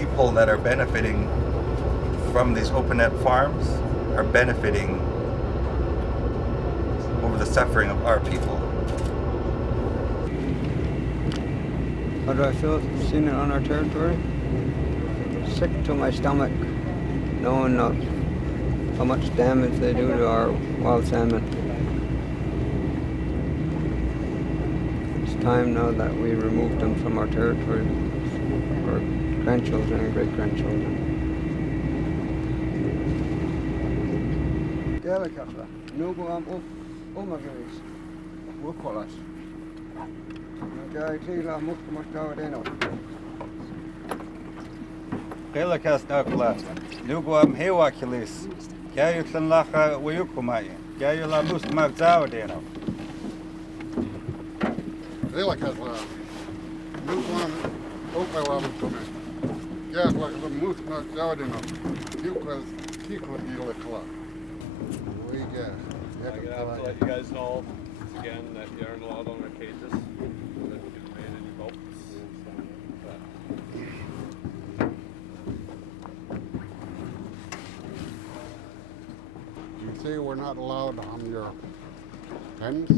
people that are benefiting from these open net farms are benefiting over the suffering of our people. How do I feel seeing it on our territory? Sick to my stomach, knowing how much damage they do to our wild salmon. It's time now that we remove them from our territory, our grandchildren and great-grandchildren. Dzawada'enuxw, Musgamagw hewakilis, Eviction lacha wayukumai, la Musgamagw Dzawada'enuxw. I have to let you guys know again that you aren't allowed on our cages. That you've made any votes. You say we're not allowed on your pens?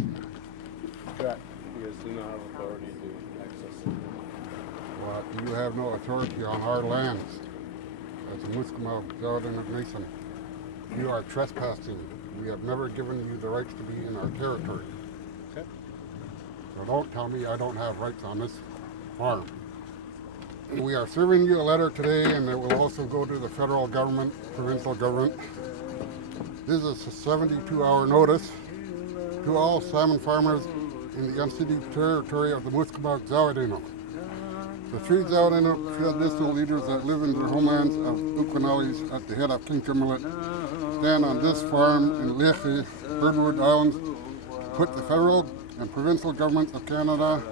Correct. You guys do not have authority to access it. Well, you have no authority on our lands. As a Musgamagw Dzawada'enuxw, you are trespassing. We have never given you the rights to be in our territory. Okay. So don't tell me I don't have rights on this farm. We are serving you a letter today, and it will also go to the federal government, provincial government. This is a 72-hour notice to all salmon farmers in the unceded territory of the Musgamagw Dzawada'enuxw. The three Dzawada'enuxw traditional leaders that live in their homelands of Ukanalis at the head of King Kimberlet stand on this farm in Leahy, Birdwood Islands, put the federal and provincial governments of Canada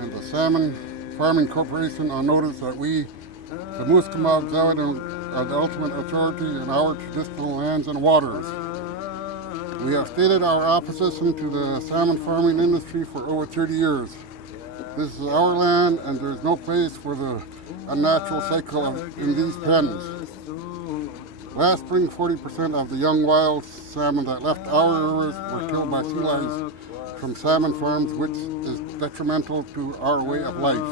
and the Salmon Farming Corporation on notice that we, the Musgamagw Dzawada'enuxw, are the ultimate authority in our traditional lands and waters. We have stated our opposition to the salmon farming industry for over 30 years. This is our land, and there is no place for the unnatural cycle in these pens. Last spring, 40% of the young wild salmon that left our rivers were killed by sea lice from salmon farms, which is detrimental to our way of life.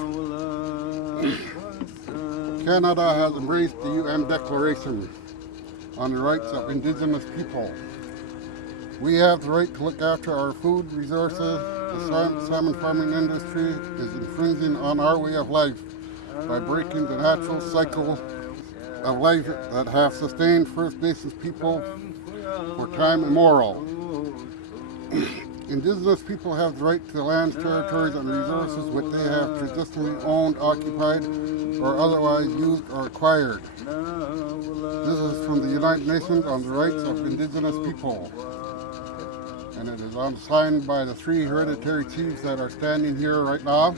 Canada has embraced the UN Declaration on the Rights of Indigenous People. We have the right to look after our food resources. The salmon farming industry is infringing on our way of life by breaking the natural cycle of life that have sustained First Nations people for time immemorial. Indigenous people have the right to the lands, territories, and resources which they have traditionally owned, occupied, or otherwise used or acquired. This is from the United Nations on the Rights of Indigenous People. And it is signed by the three hereditary chiefs that are standing here right now.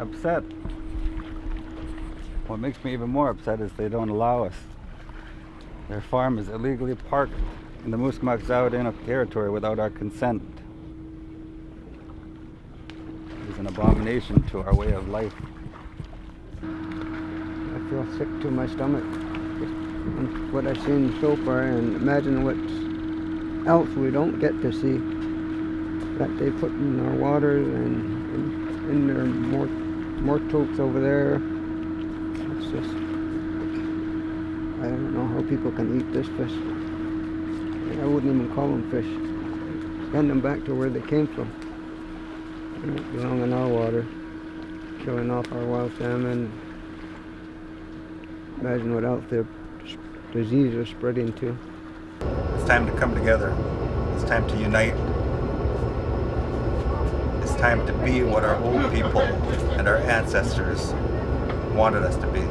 Upset. What makes me even more upset is they don't allow us. Their farm is illegally parked in the Musgamagw Dzawada'enuxw territory without our consent. It is an abomination to our way of life. I feel sick to my stomach. Just what I've seen so far, and imagine what else we don't get to see that they put in our waters and in their more totes over there. It's just, I don't know how people can eat this fish. I wouldn't even call them fish. Send them back to where they came from. They don't belong in our water. Killing off our wild salmon. Imagine what else their disease are spreading to. It's time to come together. It's time to unite. It's time to be what our old people and our ancestors wanted us to be.